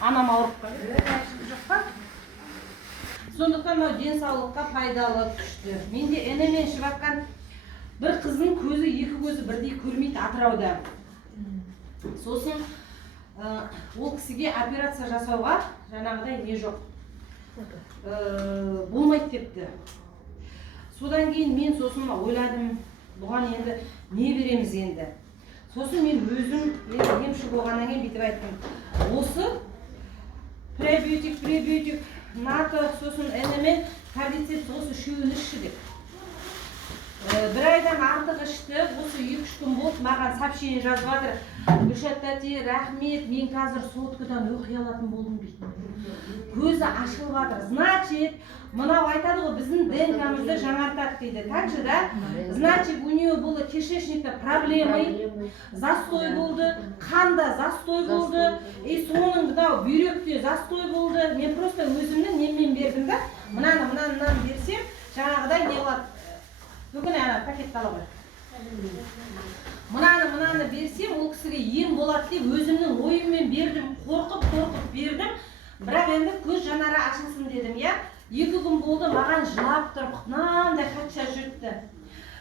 Анам ауырып жоқ па? Сондықтан мынау денсаулыққа пайдалы күшті. Менде енемен ішіп жатқан бір қыздың көзі, екі көзі бірдей көрмейді Атырауда. Сосын ол кісіге операция жасауға жаңағыдай не жоқ. Болмайды депті. Содан кейін мен сосын ойладым, бұған енді не береміз енді. Сосын мен өзім емші болғаннан кейін бүйтіп айттым. Осы пребиотик, НАТО, сосын энемен кардицепс осы үшеуін ішші деп. Бір айдан артық ішті, осы 2-3 күн болды, маған сообщение жазып жатыр. Гүлшат тәте, рахмет, мен қазір соткадан оқи алатын болдым дейді. Көзі ашылып жатыр. Значит, мынау айтады ғой, біздің ДНК-мызды жаңартады дейді. Также да, значит, у нее было кишечникте проблемы, застой болды, қанда застой болды, и соның мынау бүйректе застой болды. Мен просто өзімнің немен бердім да, мынаны берсем, жаңағыдай не болады. Бүгін ана пакетті ала ғой. Мынаны берсем, ол кісіге ем болады деп өзімнің ойыммен бердім, қорқып бердім. Бірақ енді көз жанары ашылсын дедім, я. 2 күн болды, маған жылап тұрып, мынандай хатша жүртті.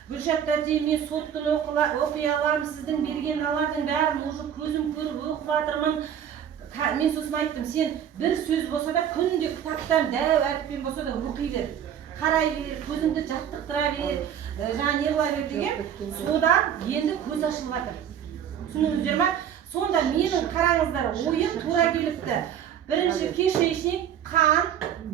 Гүлшат тәте, мен сотканы оқи аламын, сіздің берген алардың бәрін уже көзім көріп оқып жатырмын. Мен сосын айттым, сен бір сөз болса да, күнде кітаптан дәу әріппен болса да оқи бер. Қарай бер, көзіңді жаттықтыра бер, жаңа не қыла бер деген. Содан енді көз ашылып жатыр. Түсініңіздер ма? Сонда менің қараңыздар ойым тура келіпті. Бірінші кишечник, қан,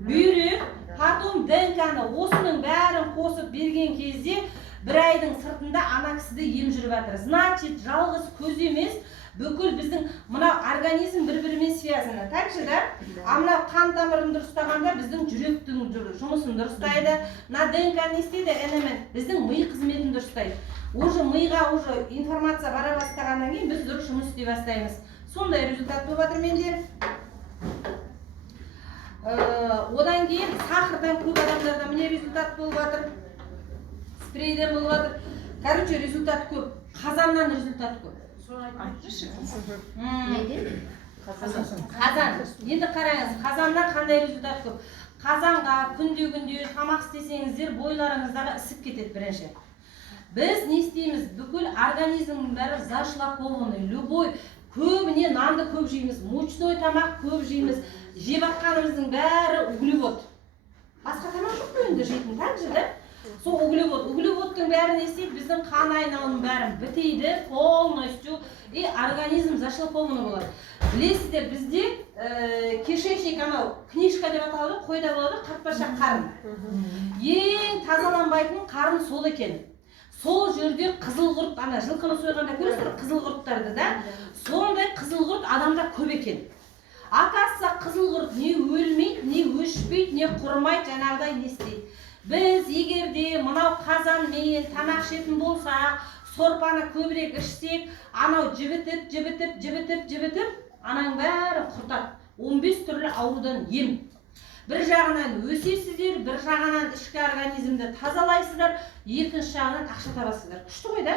бүйрек, потом ДНК-ны осының бәрін қосып берген кезде бір айдың сыртында ана кісіде ем жүріп жатыр. Значит, жалғыз көз емес, бүкіл біздің мынау организм бір-бірімен связаны. Также да, мынау қан тамырын дұрыстағанда біздің жүректің жұмысын дұрыстайды. На ДНК не істейді? Энемен біздің ми қызметін дұрыстайды. Уже миға уже информация бара бастағаннан кейін біз дұрыс жұмыс істей бастаймыз. Сондай результат болып жатыр менде. Одан кейін сахардан көп адамдарда міне результат болып жатыр. Спрейден болып жатыр. Короче, результат көп. Қазаннан результат көп. Қазан. Енді қараңыз, қазаннан қандай результат көп. Қазанға күнде тамақ істесеңіздер, бойларыңыздағы ісіп кетеді бірінші. Біз не істейміз? Бүкіл организмнің бәрі зашлакованный, любой. Көбіне нанды көп жейміз, мучной тамақ көп жейміз. Жеп атқанымыздың бәрі углевод. Басқа тамақ жоқ қой енді жейтін, так же, да? Сол углевод. Углеводтың бәрі не істейді? Біздің қан айналымның бәрін бітейді, полностью, и организм зашлакованный болады. Білесіздер, бізде кишечник анау книжка деп аталады, қойда болады, қатпашақ қарын. Ең тазаланбайтын қарын сол екен. Сол жерде қызыл құрт, ана жылқыны сойғанда көресіздер қызыл құрттарды да, сондай қызыл құрт адамда көп екен. Атасы қызыл құрт не өлмейді, не өшпейді, не құрмайды, жаңағыдай не істейді. Біз егерде мынау қазанмен тамақ ішетін болсақ, сорпаны көбірек ішсек, анау жібітіп, ананың бәрі құртады. 15 түрлі аурудан ем. Бір жағынан өсесіздер, бір жағынан ішкі организмді тазалайсыздар, екінші жағынан ақша табасыздар. Күшті ғой да?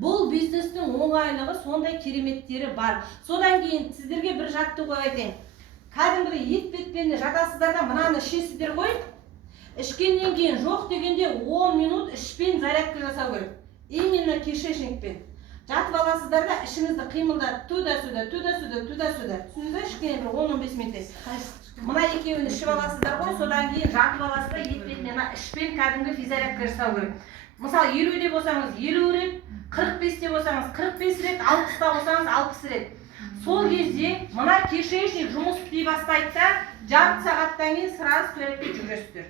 Бұл бизнестің оңайлығы сондай кереметтері бар. Содан кейін сіздерге бір жаттығу айтайын. Кәдімгідей етпетпенде жатасыздар да мынаны ішесіздер ғой. Ішкеннен кейін жоқ дегенде 10 минут ішпен зарядка жасау керек. Именно кишечникпен. Жатып аласыздар да ішіңізді қимылдап туда-сюда. Түсініңіздер, ішкенен бір 10-15 минут. Мына екеуін ішіп аласыздар ғой, содан кейін жатып аласыздар, етпетпен ішпен кәдімгі физзарядка жасау керек. Мысалы 50-де болсаңыз 50 рет, 45-те болсаңыз 45 рет, 60-та болсаңыз 60 рет. Сол кезде мына кишечник жұмыс істей бастайды да, жарты сағаттан кейін сразу туалетке жүгіресіздер.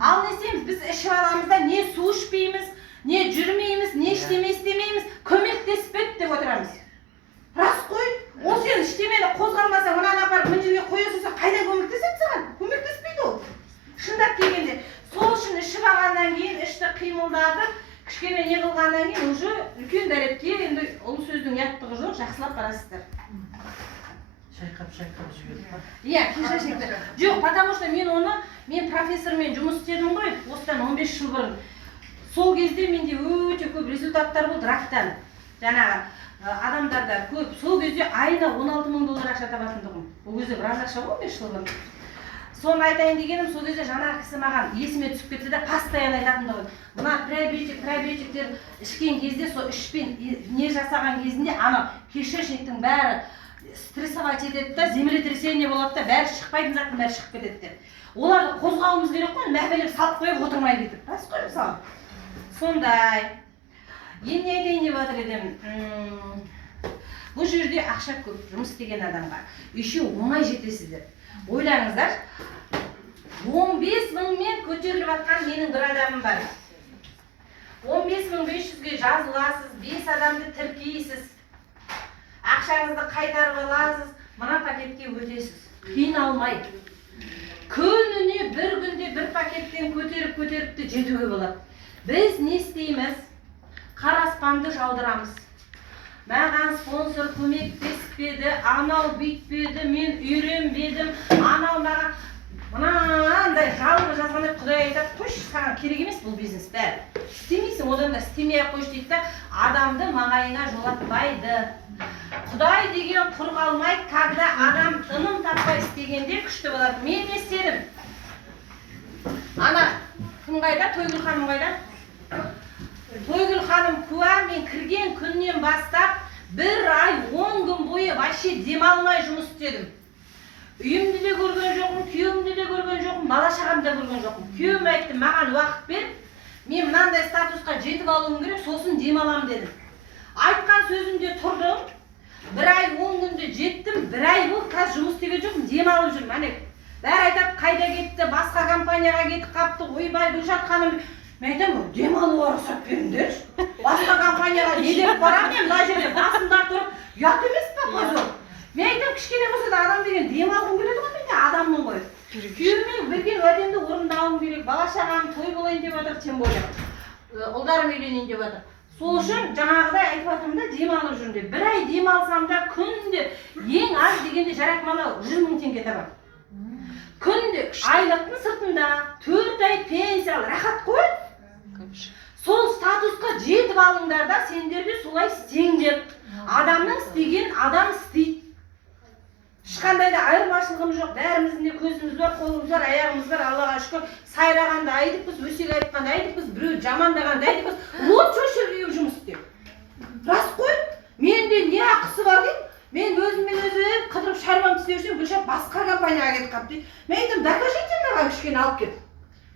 Ал не істейміз? Біз ішіп аламыз да не су ішпейміз, не жүрмейміз, не істемейміз, көмектеспеді деп отырамыз. Рас қой, ол сен іштемені қозғалмаса, мынаны апарып мына жерге қоясың, қайда көмектеседі саған? Көмектеспейді ол. Шындап келгенде, сол үшін ішіп алғаннан кейін ішті қимылдатып, кішкене не қылғаннан кейін уже үлкен дәретке, енді ол сөздің ұяттығы жоқ, жақсылап барасыздар. Шайқап жіберді ма? Иә, кишечникті. Жоқ, потому что мен профессормен жұмыс істедім ғой, осыдан 15 жыл бұрын. Сол кезде менде өте көп результаттар болды рактан. Жаңағы адамдарда көп. Сол кезде айына 16 000 доллар ақша табатындығым. Ол кезде біраз ақша ғой 5 жыл бұрын. Соны айтайын дегенім, сол кезде жаңағы кісі маған есіме түсіп кетті де, постоянно айтатындығы. Мына пробиотиктер ішкен кезде, сол ішпен не жасаған кезінде, ана кишечниктің бәрі стрессовать етеді де, землетрясение болады да, бәрі шықпайтын заттың бәрі шығып кетеді де. Оларды қозғауымыз керек қой, мәпелеп салып қойып отырмай кетіп. Рас қой мысалы. Сондай. Енді не айтайын деп жатыр едім. Бұл жерде ақша көп, жұмыс істеген адамға. Еще оңай жетесіздер. Ойлаңыздар, 15 000-мен көтеріліп жатқан менің бір адамым бар. 15.500-ге жазыласыз, 5 адамды тіркейсіз, ақшаңызды қайтарып аласыз, мына пакетке өтесіз. Қиналмай. Күніне бір күнде бір пакеттен көтеріп жетуге болады. Біз не істейміз? Қара аспанды жаудырамыз. Маған спонсор көмектеспеді, анау бүйтпеді, мен үйренбедім, анау маған мынандай жалғы жазғанда Құдай айтады, қойшы, саған керек емес бұл бизнес бәрі. Істемейсің, одан да істемей-ақ қойшы дейді да, адамды маңайына жолатпайды. Құдай деген құр қалмайды, когда адам тыным таппай істегенде күшті болады. Мен не істедім? Ана кім қайда? Тойгүл ханым қайда? Тойгүл ханым куә, мен кірген күннен бастап 1 ай 10 күн бойы вообще демалмай жұмыс істедім. Үйімді де көрген жоқпын, күйеуімді де көрген жоқпын, бала шағамды да көрген жоқпын. Күйеуім айтты, маған уақыт бер, мен мынандай статусқа жетіп алуым керек, сосын демалам дедім. Айтқан сөзімде тұрдым, 1 ай 10 күнде жеттім, 1 ай бұл қазір жұмыс істеген жоқпын, демалып жүрмін. Әне, бәрі айтады, қайда кетті, басқа компанияға кетіп қапты, ойбай Гүлшат ханым. Мен айтамын, демалуға рұқсат беріңдерші. Басқа компанияға не деп барам, мен мына жерде басында тұрып, ұят емес па позор? Мен айтамын, кішкене болса да адам деген демалғым келеді ғой, мен де адаммын ғой. Күйеуіме берген уәдемді орындауым керек, бала шағам той болайын деп жатыр, тем более. Ұлдарым үйленейін деп жатыр. Сол үшін жаңағыдай айтып жатырмын да, демалып жүрмін деп. 1 ай демалсам да күнде ең аз дегенде жарақмалы 100 000 теңге табамын. Күнде айлықтың сыртында 4 ай пенсия рахат қой. Сол статусқа жетіп алыңдар да, сендер де солай істеңдер. Адамның істеген адам істейді. Ешқандай да айырмашылығым жоқ. Бәріміздің де көзіміз бар, қолымыз бар, аяғымыз бар, Аллаға шүкір. Сайрағанды айдықпыз, өсек айтқанды айдықпыз, біреу жамандағанды айдықпыз. Лучше жүріп жұмыс істеп. Рас қой, менде не ақысы бар дейді. Мен өзіммен қыдырып шаруамды істеп жүрсем, Гүлшат басқа компанияға кетіп қап дейді. Мен айтам, докажите маған кішкене алып кет.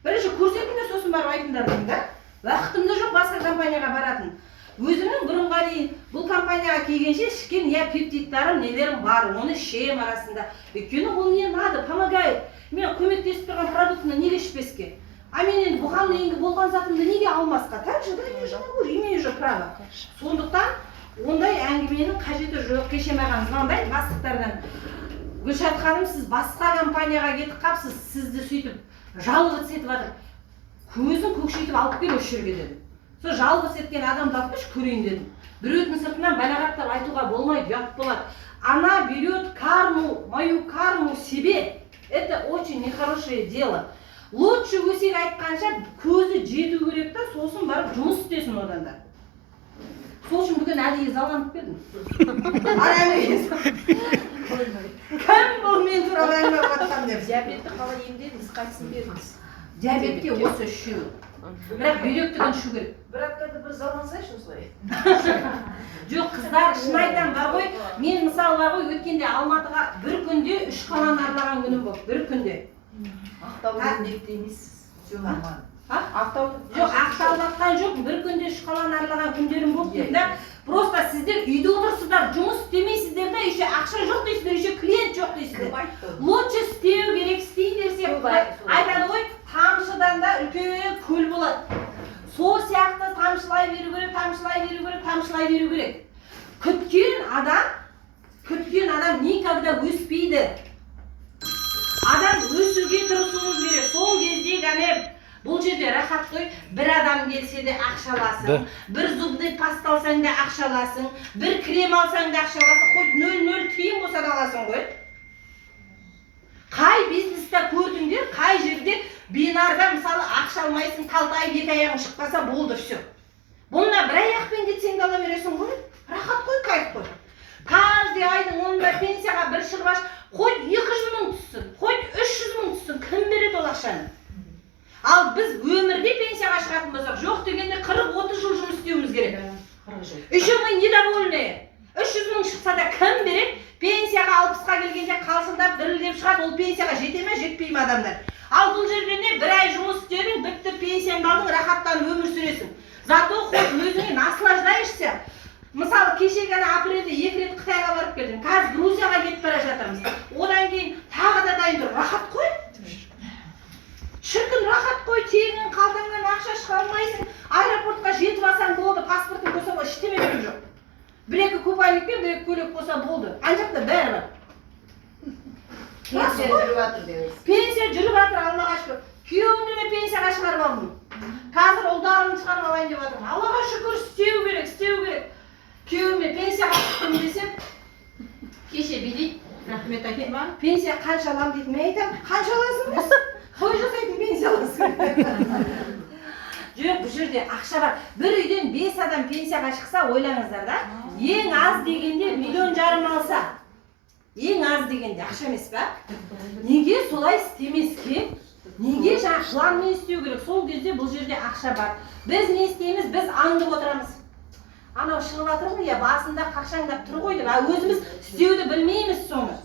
Бірінші көрсетіңдер, сосын барып айтыңдар деймін да. Уақытымда жоқ басқа компанияға баратын. Өзімнің бұрынға дейін бұл компанияға келгенше ішкен не пептидтарым, нелерім бар, оны ішем арасында. Өйткені ол не надо, помогает. Мен көмектесіп тұрған продуктыны неге ішпеске? А мен енді бұған енді болған затымды неге алмасқа? Так же, да, я же могу, имею же право. Сондықтан ондай әңгіменің қажеті жоқ. Кеше маған звондайды бастықтардан. Гүлшат ханым, сіз басқа компанияға кетіп қапсыз, сізді сөйтіп жалғыз етіп жатыр. Көзін көкшейтіп алып кел осы жерге дедім. Сол жалғыз еткен адамды алып келші көрейін дедім. Біреудің сыртынан балағаттап айтуға болмайды, ұят болады. Она берет карму, мою карму себе. Это очень нехорошее дело. Лучше өсек айтқанша көзі жету керек та, сосын барып жұмыс істесін одан да. Сол үшін бүгін әдейі заланып келдім. Кім бұл мен туралы әңгіме жатқан деп. Диабетті қалай емдедіңіз, қайсысын бердіңіз? Диабетке осы үшеу. Бірақ бүйректігін ішу керек. Бір аптада бір залансайшы осылай. Жоқ, қыздар, шын айтам бар ғой. Мен мысалы бар ғой, өткенде Алматыға бір күнде 3 қаланы аралаған күнім болды. Бір күнде. Ақтауда емдекте емессіз. Жоқ, ақталдатқан жоқ. Бір күнде 3 қаланы аралаған күндерім болды. Просто сіздер үйде отырсыздар, жұмыс істемейсіздер да, еще ақша жоқ дейсіздер, еще клиент жоқ дейсіздер. Лучше істеу керек, істейдерсе айтады ғой, тамшыдан да үлкен көл болады. Сол сияқты тамшылай беру керек, тамшылай беру керек, тамшылай беру керек. Күткен адам никогда өспейді. Адам өсуге тырысуымыз керек. Сол кезде ғана бұл жерде рахат қой, бір адам келсе де ақшаласың, бір зубный паста алсаң да ақшаласың, бір крем алсаң да ақшаласың, хоть 0,0 тиын болса да аласың ғой. Қай бизнесте көрдіңдер, қай жерде бинарда мысалы ақша алмайсың, қалтайып 2 аяғың шықпаса болды все. Бұнда бір аяқпен кетсең де ала бересің ғой. Рахат қой, кайф қой. Каждый айдың 10-ында пенсияға бір шығып хоть 200 мың түссін, хоть 300 мың түссін, кім береді ол ақшаны? Ал біз өмірде пенсияға шығатын болсақ, жоқ дегенде 40-30 жыл жұмыс істеуіміз керек. Еще мы недовольны. 300 мың шықса да кім береді? Пенсияға 60-қа келгенде қалшылдап дірілдеп шығады, ол пенсияға жете ме, жетпей ме адамдар? Ал бұл жерде не, бір ай жұмыс істедің, бітті, пенсияңды алдың, рахаттанып өмір сүресің. Зато хоть өзіңе наслаждаешься. Мысалы, кеше ғана апрельде 2 рет Қытайға барып келдім. Қазір Грузияға кетіп бара жатырмыз. Одан кейін тағы да дайын тұр. Рахат қой. Шіркін рахат қой, тегін қалтаңнан ақша шыға алмайсың. Аэропортқа жетіп алсаң болды, паспортың болса ештеме керек жоқ. Бір-екі купальник пен бір-екі көйлек болса болды. Ана жақта бәрі бар. Пенсия жүріп жатыр дейміз. Пенсия жүріп жатыр, Аллаға шүкір. Күйеуімді мен пенсияға шығарып алдым. Қазір ұлдарымды шығарып алайын деп жатырмын. Аллаға шүкір, істеу керек, істеу керек. Күйеуіме пенсияға шықтым десем, кеше бейдейді. Рахмет айтма. Пенсия қанша аламын дейді, мен айтамын, қанша аласың біз? Қалай жасайтын пенсия аласың? Жоқ, бұл жерде ақша бар. Бір үйден 5 адам пенсияға шықса, ойлаңыздар да, ең аз дегенде 1,5 миллион алса, ең аз дегенде ақша емес па? Неге солай істемеске? Неге жаңа планмен істеу керек? Сол кезде бұл жерде ақша бар. Біз не істейміз? Біз аңдып отырамыз. Анау шығып жатыр ғой, я басында қақшаңдап тұр ғой деп, өзіміз істеуді білмейміз соны.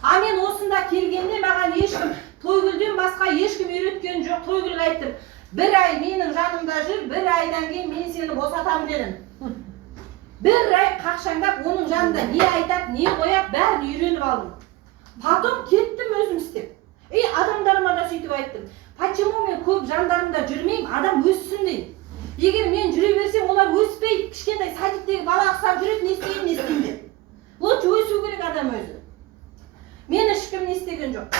Мен осында келгенде маған ешкім Тойгүлден басқа ешкім үйреткен жоқ. Тойгүлге айттым, бір ай менің жанымда жүр, бір айдан кейін мен сені босатамын дедім. Бір ай қақшаңдап оның жанында не айтады, не қояды, бәрін үйреніп алдым. Потом кеттім өзім істеп. Адамдарыма да сөйтіп айттым. Почему мен көп жандарымда жүрмеймін, адам өссін деймін. Егер мен жүре берсем, олар өспейді, кішкентай садиктегі бала ұқсап жүреді, не істеймін деп. Лучше өсу керек адам өзі. Мен ешкім не істеген жоқ.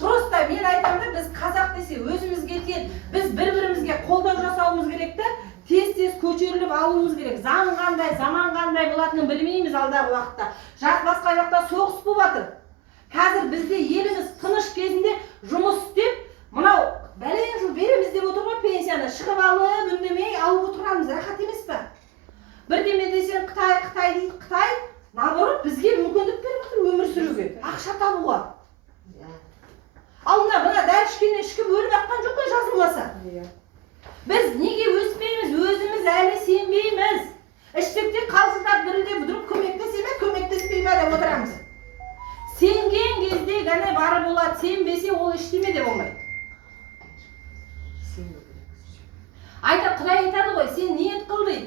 Просто мен айтамын да, біз қазақ десе өзімізге тиеді, біз бір-бірімізге қолдау жасауымыз керек та, тез-тез көтеріліп алуымыз керек. Заң қандай, заман қандай болатынын білмейміз алдағы уақытта. Басқа жақта соғыс болып жатыр. Қазір бізде еліміз тыныш кезінде жұмыс істеп, мынау бәлен жыл береміз деп отыр ғой пенсияны, шығып алып, үндемей алып отырғанымыз рахат емес па? Бірдеме десең Қытай дейді, Қытай, наоборот, бізге мүмкіндік беріп отыр өмір сүруге, ақша табуға. Ал мына дәрішкеннен ішкіп өліп жатқан жоқ қой жазылмаса. Біз неге өспейміз, өзіміз әлі сенбейміз. Іштікте қалжыңдап дірілдеп бұдырып көмектесе ме, көмектеспей ме деп отырамыз. Сенген кезде ғана бары болады, сенбесе ол ештеме де болмайды. Құдай айтады ғой, сен ниет қыл дейді.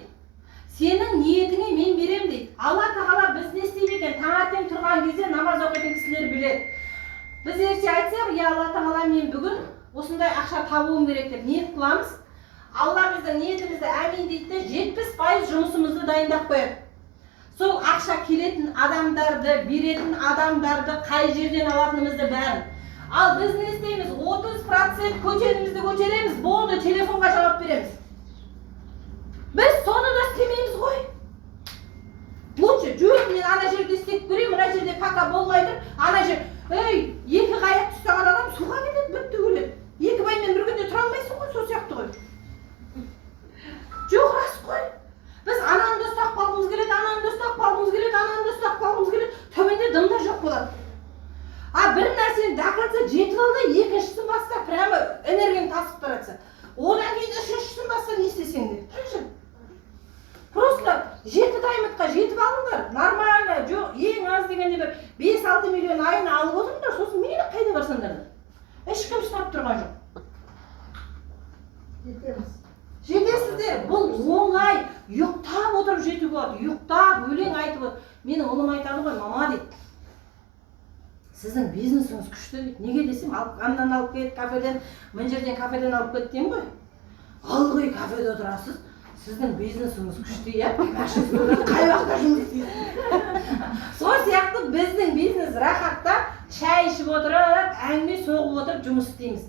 Сенің ниетіңе мен берем дейді. Алла тағала біз не істейді екен, таңертең тұрған кезде намаз оқитын кісілер біледі. Біз ерте айтсақ, Алла тағала мен бүгін осындай ақша табуым керек деп ниет қыламыз. Алла біздің ниетімізді әмин дейді, 70% жұмысымызды дайындап қояды. Сол ақша келетін адамдарды, беретін адамдарды, қай жерден алатынымызды бәрін. Ал біз не істейміз? 30% көтерімізді көтереміз, болды, телефонға жауап береміз. Біз соны да істемейміз ғой. Лучше, жоқ, мен ана жерде істеп көрейін, мына жерде пока болмайды, ана жер, екі қайық тұстаған адам суға кетеді, бітті өледі. Екі баймен бір күнде тұра алмайсың ғой, сол сияқты ғой. Жоқ, рас қой. Біз ананы ұстап қалғымыз келеді, ананы ұстап қалғымыз келеді, ананы ұстап қалғымыз келеді, төменде дымда жоқ болады. Бір нәрсені доказа жетіп алды, екіншісін баста прямо энергияны тасып баратса. Одан кейін үшіншісін баста не істесең де. Просто 7 таймытқа жетіп алыңдар, нормально, жоқ, ең аз дегенде бір 5-6 миллион айына алып отырыңдар, сосын мейлі қайда барсаңдар. Ешкім ұстап тұрған жоқ. Жетесіздер, бұл оңай, ұйықтап отырып жету болады, ұйықтап, өлең айтып отыр. Менің ұлым айтады ғой, мама дейді, сіздің бизнесіңіз күшті дейді. Неге десем, аннан алып кет, кафеден, мына жерден кафеден алып кет деймін ғой. Ылғи кафеде отырасыз, сіздің бизнесіңіз күшті, иә? Қай уақытта жұмыс істейсіз? Сол сияқты біздің бизнес рахатта шай ішіп отырып, әңгіме соғып отырып жұмыс істейміз.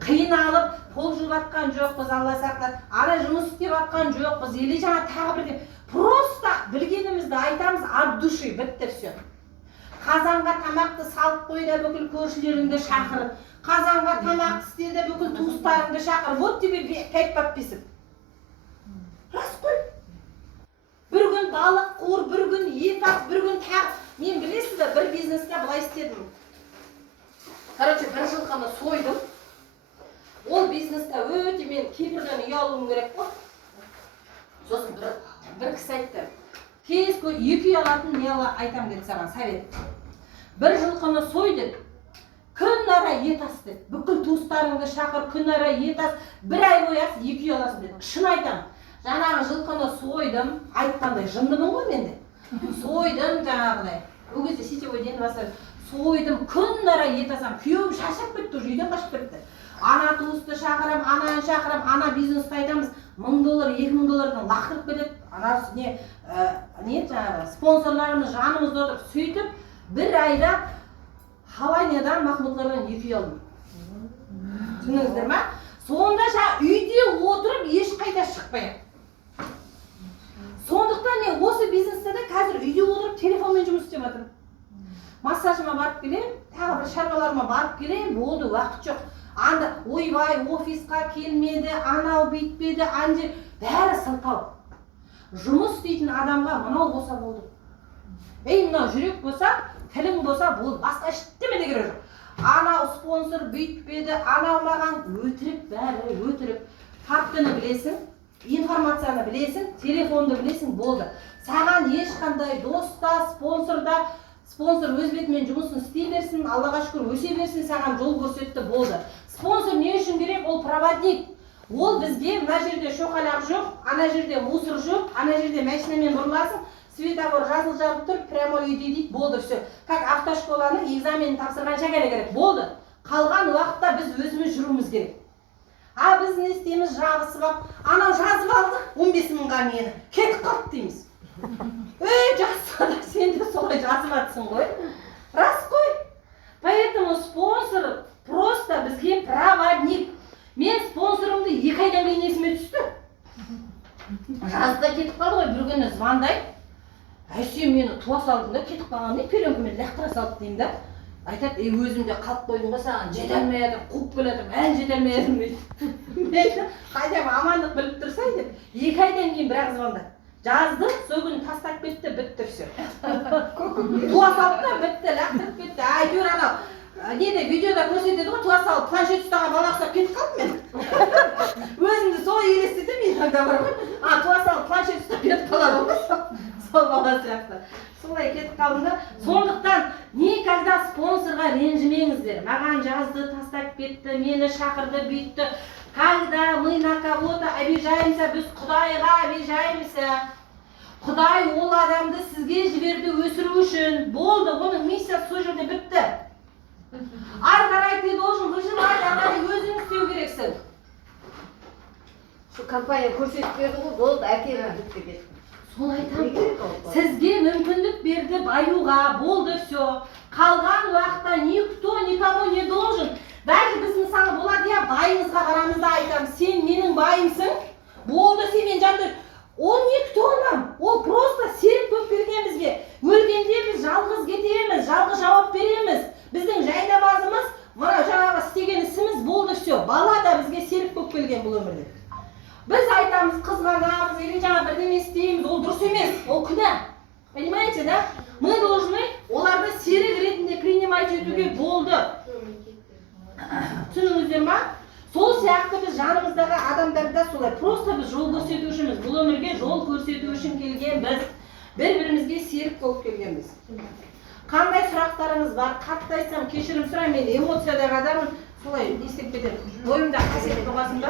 Қиналып, қол жуып атқан жоқпыз, Алла сақтады. Ана жұмыс істеп атқан жоқпыз, или жаңа тағы бірге. Просто білгенімізді айтамыз, от души, бітті все. Қазанға тамақты салып қойда бүкіл көршілеріңді шақырып, қазанға тамақ істеді бүкіл туыстарыңды шақырып, вот тебе 5 подписок. Рас қой. Бір күн балық қуыр, бір күн ет ас, бір күн тағы. Мен білесіз бе, бір бизнесте былай істедім. Короче, бір жылқыны сойдым. Ол бизнесте өте мен кейбірден ұялуым керек қой. Сосын бір кісі айтты. Тез екі үй алатын не айтам деді саған совет. Бір жылқыны сойды. Күн ара ет ас деді. Бүкіл туыстарыңды шақыр, күн ара ет ас, бір ай бойы ас, екі үй аласың деді. Шын айтам. Жаңағы жылқыны сойдым, айтқандай жындымын ғой менде. Сойдым жаңағыдай. Ол кезде сетевой ден бастап сойдым, күн ара ет асам. Күйеуім шаршап кетті, үйден қашып кетті. Ана туысты шақырам, ананы шақырам, ана бизнесті айтамыз. $1000, $2000 лақтырып кетеді. Ана не жаңағы спонсорларымыз жанымызда отырып сөйтіп, бір айда Хаваниядан Махмутлардан екі үй алдым. Түсініңіздер ма? Сонда үйде отырып ешқайда шықпай. Сондықтан мен осы бизнесте де қазір үйде отырып телефонмен жұмыс істеп жатырмын. Массажыма барып келем, тағы бір шаруаларыма барып келем, болды, уақыт жоқ. Анда ойбай офисқа келмеді, анау бүйтпеді, анже бәрі сылтау. Жұмыс істейтін адамға мынау болса болды. Мынау жүрек болса, тілің болса болды, басқа ештеме де керек жоқ. Анау спонсор бүйтпеді, анау маған өтірік, бәрі өтірік. Фактіні білесің, информацияны білесің, телефонды білесің, болды. Саған ешқандай доста, спонсорда, спонсор өз бетімен жұмысын істей берсін, Аллаға шүкір өсе берсін, саған жол көрсетті, болды. Спонсор не үшін керек? Ол проводник. Ол бізге мына жерде шоқалақ жоқ, ана жерде мусор жоқ, ана жерде машинамен бұрыласың, светофор жазылып жанып тұр, прямой үйде дейді, болды, все. Как автошколаны экзаменін тапсырғанша ғана керек, болды. Қалған уақытта біз өзіміз жүруіміз керек. А біз не істейміз, жабысып алып, анау жазып алды 15.000-ға мені, кетіп қалды дейміз. Жазсада, сен де солай жазып атсың ғой. Рас қой. Поэтому спонсор просто бізге проводник. Мен спонсорымды 2 айдан кейін есіме түсті. Жазда кетіп қалды ғой, бір күні звондай. Сен мені туа салдың да, кетіп қалған не, пеленкімен лақтыра салды деймін да. Айтады, өзімде қалып қойдың ба саған, жете алмай жатырмын, қуып келатырмын, әлі жете алмай жатырмын дейді. Мен қайдам амандық біліп тұрсай деп, 2 айдан кейін бірақ звонда. Жазды, сол күні тастап кетті, бітті все. Туа салды да, бітті, лақтырып кетті. Әйтеуір анау, неде видеода көрсетеді ғой, туа салып, планшет ұстаған бала ұстап кетіп қалды мен. Өзімді солай елестетем, иногда бар ғой. Туа салып, планшет ұстап кетіп қалады ғой, сол бала сияқты. Солай кетіп қалдым да. Сондықтан никогда спонсорға ренжімеңіздер. Маған жазды, тастап кетті, мені шақырды, бүйтті. Когда мы на кого-то обижаемся, біз Құдайға обижаемся. Құдай ол адамды сізге жіберді өсіру үшін. Болды, оның миссиясы сол жерде бітті. Ары қарай ты должен выживать, ары өзің істеу керексің. Şu kampanya көрсетіп берді ғой, болды, әкеліп бітті кетті. Сол айтамын. Сізге мүмкіндік берді баюға, болды все. Қалған уақытта никто никому не должен. Даже біз мысалы болады я байыңызға қарамызда айтамыз, сен менің байымсың, болды сен мен жанды. Ол никто нам, ол просто серік болып келген бізге. Өлгенде біз жалғыз кетеміз, жалғыз жауап береміз. Біздің жайнамазымыз, мына жаңағы істеген ісіміз болды все. Бала да бізге серік болып келген бұл өмірде. Біз айтамыз, қызғанамыз, или жаңа бірдеме істейміз, ол дұрыс емес, ол күнә. Понимаете, да? Мы должны оларды серік ретінде принимать етуге болды. Түсініңіздер ма? Сол сияқты біз жанымыздағы адамдарда солай. Просто біз жол көрсету үшінбіз. Бұл өмірге жол көрсету үшін келгенбіз. Бір-бірімізге серік болып келгенбіз. Қандай сұрақтарыңыз бар? Қатты айтсам кешірім сұраймын, мен эмоциядағы адаммын. Солай естіп кетемін. Ойымда қасиет болғасын ба?